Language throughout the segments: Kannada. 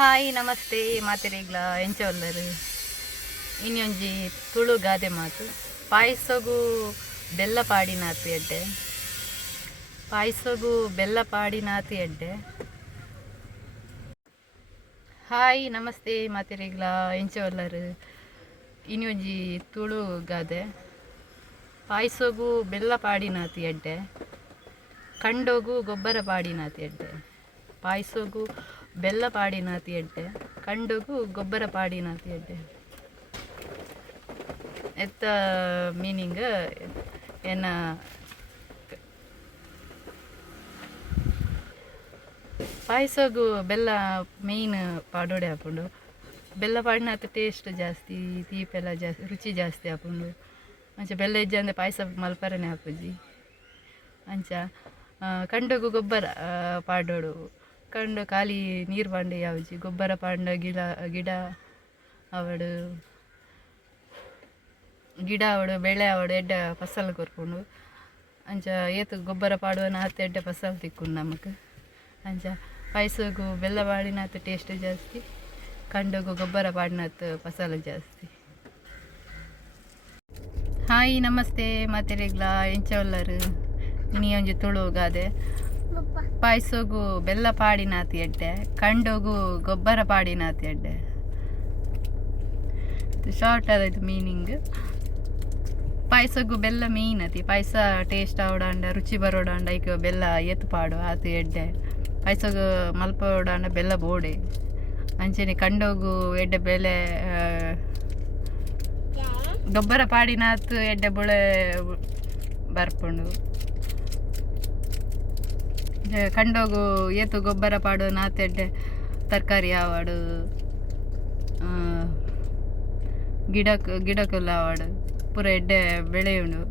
ಹಾಯ್ ನಮಸ್ತೆ ಮಾತೆರೆಗ್ಲ ಎಂಚೊಲ್ಲರು ಇನ್ನೊಂಜಿ ತುಳು ಗಾದೆ ಮಾತು ಪಾಯಸಗೂ ಬೆಲ್ಲ ಪಾಡಿನಾತಿ ಎಡ್ಡೆ ಪಾಯಸಗೂ ಬೆಲ್ಲ ಪಾಡಿನಾತಿ ಎಡ್ಡೆ. ಹಾಯ್ ನಮಸ್ತೆ ಮಾತೆರೆಗ್ಲ ಎಂಚೊಲ್ಲರು ಇನ್ನೊಂಜಿ ತುಳು ಗಾದೆ ಪಾಯಸಗೂ ಬೆಲ್ಲ ಪಾಡಿನಾತಿ ಎಡ್ಡೆ ಕಂಡೋಗು ಗೊಬ್ಬರ ಪಾಡಿನಾತಿ ಎಡ್ಡೆ. ಪಾಯಸಗೂ ಬೆಲ್ಲ ಪಾಡಿನಾತಿ ಎಡ್ಡೆ ಕಂಡುಗು ಗೊಬ್ಬರ ಪಾಡಿನಾತಿ ಎಡ್ಡೆ. ಎತ್ತ ಮೀನಿಂಗ್ ಎನ್ನ ಪಾಯಸಗೂ ಬೆಲ್ಲ ಮೇಯ್ನ್ ಪಾಡೋಡೆ ಹಾಕೊಂಡು ಬೆಲ್ಲ ಪಾಡಿನಾತ ಟೇಸ್ಟ್ ಜಾಸ್ತಿ ತೀಪೆಲ್ಲ ಜಾಸ್ತಿ ರುಚಿ ಜಾಸ್ತಿ ಹಾಕೊಂಡು ಅಂಚ ಬೆಲ್ಲ ಇಜ್ಜ ಅಂದರೆ ಪಾಯಸ ಮಲ್ಪರನೇ ಹಾಪುಜಿ ಅಂಚ ಕಂಡುಗು ಗೊಬ್ಬರ ಪಾಡೋಡು ಕಂಡು ಖಾಲಿ ನೀರು ಪಾಂಡೆ ಯಾವ್ಜಿ ಗೊಬ್ಬರ ಪಾಂಡ ಗಿಡ ಅವಡು ಗಿಡ ಅವಡು ಬೆಳೆ ಅವಡು ಎಡ್ಡ ಫಸಲು ಕೊರ್ಕೊಂಡು ಅಂಚ ಏತು ಗೊಬ್ಬರ ಪಾಡುವನ ಹತ್ತು ಎಡ್ಡ ಫಸಲು ತಿಕ್ಕೊಂಡು ನಮಗೆ ಅಂಚ ಪಾಯಸಗೂ ಬೆಲ್ಲ ಪಾಡಿನಾಥ ಟೇಸ್ಟ್ ಜಾಸ್ತಿ ಕಂಡುಗು ಗೊಬ್ಬರ ಪಾಡಿನಾಥ ಫಸಲು ಜಾಸ್ತಿ. ಹಾಯ್ ನಮಸ್ತೆ ಮಾತೆರೆಗ್ಲ ಎಂಚೊಲ್ಲರು ಇನ್ನೊಂಜಿ ತುಳು ಗಾದೆ ಪಾಯಸಗೂ ಬೆಲ್ಲ ಪಾಡಿನಾತಿ ಎಡ್ಡೆ ಕಂಡೋಗು ಗೊಬ್ಬರ ಪಾಡಿನಾತಿ ಎಡ್ಡೆ. Short ಆದಾಯ್ತು meaning. ಪಾಯಸಗೂ ಬೆಲ್ಲ ಮೇಯ್ನ್ ಅತಿ ಪಾಯಸ ಟೇಸ್ಟ್ ಆವಡಾಂಡ ರುಚಿ ಬರೋಡಾಂಡ ಈಗ ಬೆಲ್ಲ ಎತ್ತು ಪಾಡು ಆತು ಎಡ್ಡೆ ಪಾಯಸಗೂ ಮಲ್ಪೋಡಾಂಡ ಬೆಲ್ಲ ಬೋಡೆ ಅಂಚನೆ ಕಂಡೋಗು ಎಡ್ಡೆ ಬೆಲೆ ಗೊಬ್ಬರ ಪಾಡಿನಾತು ಎಡ್ಡೆ ಬುಳೆ ಬರ್ಪುಂಡು ಕಂಡೋಗು ಏತು ಗೊಬ್ಬರ ಪಾಡು ನಾತೆಡ್ಡೆ ತರಕಾರಿ ಆವಾಡು ಗಿಡಕ್ಕೆಲ್ಲ ಆವಾಡು ಪೂರ ಎಡ್ಡೆ ಬೆಳೆಯುಂಡು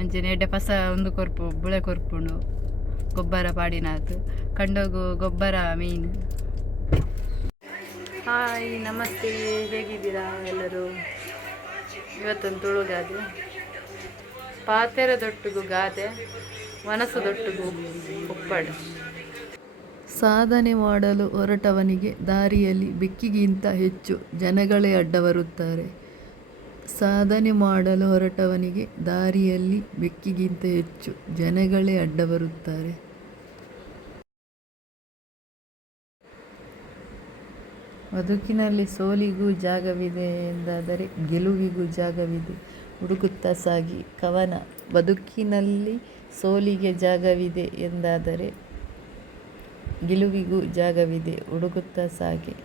ಅಂಚನೆ ಎಡ್ಡೆ ಫಸ ಒಂದು ಕೊರ್ಪು ಬುಳೆ ಕೊರ್ಪುಂಡು ಗೊಬ್ಬರ ಪಾಡಿನಾತು ಕಂಡೋಗು ಗೊಬ್ಬರ ಮೀನು. ಹಾಯ್ ನಮಸ್ತೆ ಹೇಗಿದ್ದೀರಾ ಎಲ್ಲರೂ. ಇವತ್ತೊಂದು ತುಳು ಗಾದೆ ಪಾತೆರ ದೊಟ್ಟುಗು ಗಾದೆ ಮನಸ್ಸು ದೊಟ್ಟುಗು ಒಪ್ಪಡು. ಸಾಧನೆ ಮಾಡಲು ಹೊರಟವನಿಗೆ ದಾರಿಯಲ್ಲಿ ಬೆಕ್ಕಿಗಿಂತ ಹೆಚ್ಚು ಜನಗಳೇ ಅಡ್ಡ ಬರುತ್ತಾರೆ. ಸಾಧನೆ ಮಾಡಲು ಹೊರಟವನಿಗೆ ದಾರಿಯಲ್ಲಿ ಬೆಕ್ಕಿಗಿಂತ ಹೆಚ್ಚು ಜನಗಳೇ ಅಡ್ಡ ಬರುತ್ತಾರೆ. ಬದುಕಿನಲ್ಲಿ ಸೋಲಿಗೂ ಜಾಗವಿದೆ ಎಂದಾದರೆ ಗೆಲುವಿಗೂ ಜಾಗವಿದೆ ಹುಡುಕುತ್ತಾ ಸಾಗಿ. ಕವನ. ಬದುಕಿನಲ್ಲಿ ಸೋಲಿಗೆ ಜಾಗವಿದೆ ಎಂದಾದರೆ ಗೆಲುವಿಗೂ ಜಾಗವಿದೆ ಹುಡುಕುತ್ತಾ ಸಾಗಿ.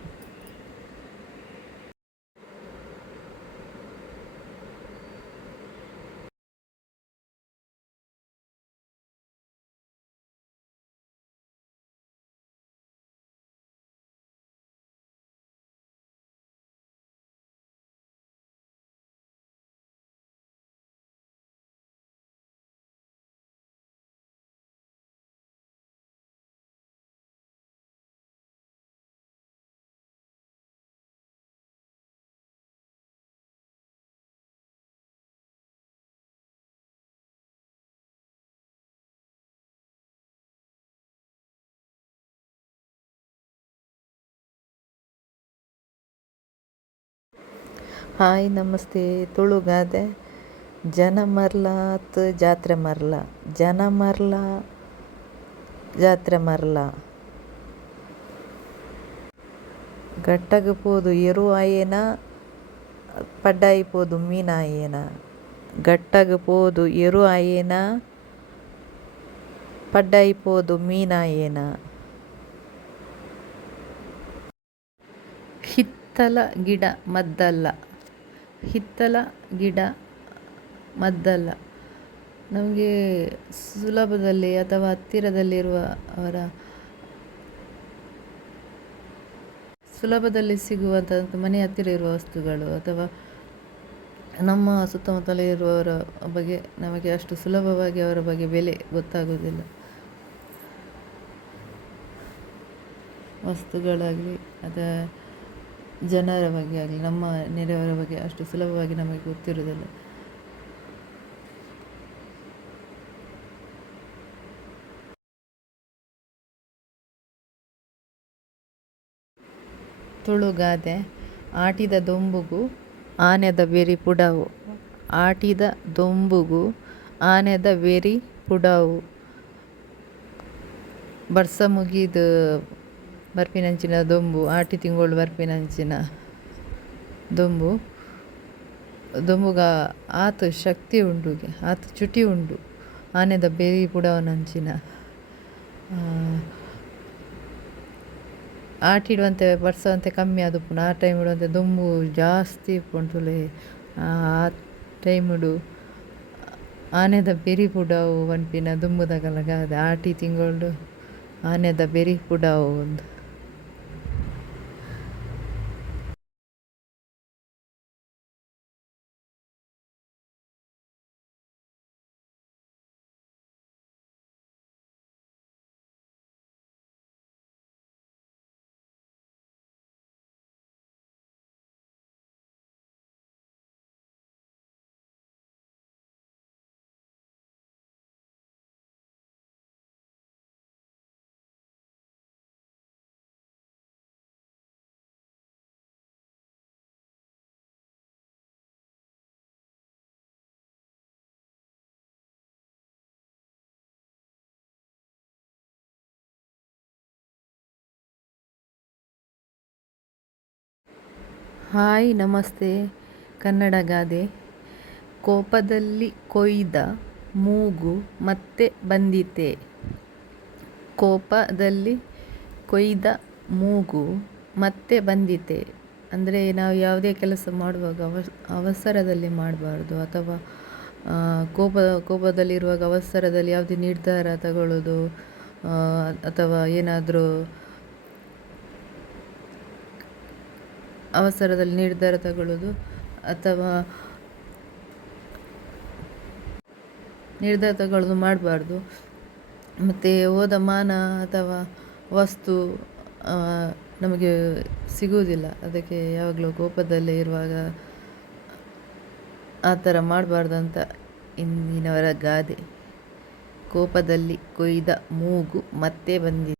ಹಾಯ್ ನಮಸ್ತೆ ತುಳು ಗಾದೆ ಜನ ಮರ್ಲಾತ್ ಜಾತ್ರೆ ಮರ್ಲ ಜನ ಮರ್ಲ ಜಾತ್ರೆ ಮರ್ಲ. ಗಟ್ಟಗ ಪೋದು ಎರು ಆಯೇನ ಪಡ್ಡಾಯಿ ಪೋದು ಮೀನಾಯೇನ. ಗಟ್ಟಗ ಪೋದು ಎರು ಆಯೇನ ಪಡ್ಡಾಯಿ ಪೋದು ಮೀನಾಯೇನ. ಹಿತ್ತಲ ಗಿಡ ಮದ್ದಲ್ಲ ಹಿತ್ತಲ ಗಿಡ ಮದ್ದಲ್ಲ. ನಮಗೆ ಸುಲಭದಲ್ಲಿ ಅಥವಾ ಹತ್ತಿರದಲ್ಲಿರುವ ಅವರ ಸುಲಭದಲ್ಲಿ ಸಿಗುವಂಥ ಮನೆ ಹತ್ತಿರ ಇರುವ ವಸ್ತುಗಳು ಅಥವಾ ನಮ್ಮ ಸುತ್ತಮುತ್ತಲೇ ಇರುವವರ ಬಗ್ಗೆ ನಮಗೆ ಅಷ್ಟು ಸುಲಭವಾಗಿ ಅವರ ಬಗ್ಗೆ ಬೆಲೆ ಗೊತ್ತಾಗೋದಿಲ್ಲ. ವಸ್ತುಗಳಾಗಲಿ ಅಥವಾ ಜನರ ಬಗ್ಗೆ ಆಗಲಿ ನಮ್ಮ ನೆರೆಯವರ ಬಗ್ಗೆ ಅಷ್ಟು ಸುಲಭವಾಗಿ ನಮಗೆ ಗೊತ್ತಿರೋದಿಲ್ಲ. ತುಳುಗಾದೆ. ಆಟಿದ ದೊಂಬುಗು ಆನೆದ ಬೆರಿ ಪುಡವು. ಆಟಿದ ದೊಂಬುಗು ಆನೆದ ಬೆರಿ ಪುಡವು. ಬರ್ಸ ಮುಗಿದು ಬರ್ಪಿನಂಚಿನ ದೊಂಬು, ಆಟಿ ತಿಂಗಳು ಬರ್ಪಿನಂಚಿನ ದೊಂಬು. ದೊಂಬುಗ ಆತು ಶಕ್ತಿ ಉಂಡುಗೆ, ಆತು ಚುಟಿ ಉಂಡು ಆನೆದ ಬೆರಿ ಪುಡವನಂಚಿನ. ಆಟಿಡುವಂತೆ ಬರ್ಸವಂತೆ ಕಮ್ಮಿ ಆದುಪ್ಪುಂಡು. ಆ ಟೈಮ್ ಇಡುವಂತೆ ದೊಂಬು ಜಾಸ್ತಿ ಇಪ್ಪುಂಟುಲೆ. ಆ ಟೈಮುಡು ಆನೆದ ಬೆರಿ ಪುಡವು ಪನ್ಪಿನ ದುಂಬುದಗಲ ಗಾದೆ. ಆಟಿ ತಿಂಗಳು ಆನೆದ ಬೆರಿ ಪುಡವು ಒಂದು. ಹಾಯ್ ನಮಸ್ತೆ. ಕನ್ನಡ ಗಾದೆ. ಕೋಪದಲ್ಲಿ ಕೊಯ್ದ ಮೂಗು ಮತ್ತೆ ಬಂದಿತೆ. ಕೋಪದಲ್ಲಿ ಕೊಯ್ದ ಮೂಗು ಮತ್ತೆ ಬಂದಿತೆ ಅಂದರೆ ನಾವು ಯಾವುದೇ ಕೆಲಸ ಮಾಡುವಾಗ ಅವಸರದಲ್ಲಿ ಮಾಡಬಾರ್ದು, ಅಥವಾ ಕೋಪದಲ್ಲಿರುವಾಗ ಅವಸರದಲ್ಲಿ ಯಾವುದೇ ನಿರ್ಧಾರ ತಗೊಳ್ಳೋದು, ಅಥವಾ ಏನಾದರೂ ಅವಸರದಲ್ಲಿ ನಿರ್ಧಾರ ತಗೊಳ್ಳೋದು ಅಥವಾ ಮಾಡಬಾರ್ದು. ಮತ್ತು ಹೋದ ಮಾನ ಅಥವಾ ವಸ್ತು ನಮಗೆ ಸಿಗುವುದಿಲ್ಲ. ಅದಕ್ಕೆ ಯಾವಾಗಲೂ ಕೋಪದಲ್ಲೇ ಇರುವಾಗ ಆ ಥರ ಮಾಡಬಾರ್ದು ಅಂತ ಇಂದಿನವರ ಗಾದೆ. ಕೋಪದಲ್ಲಿ ಕೊಯ್ದ ಮೂಗು ಮತ್ತೆ ಬಂದಿದೆ.